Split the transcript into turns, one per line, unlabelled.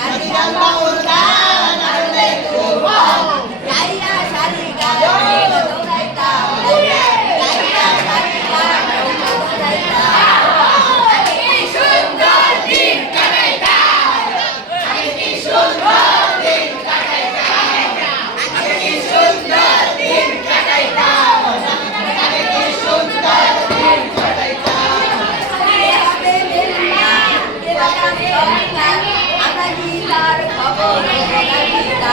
Happy Dalmau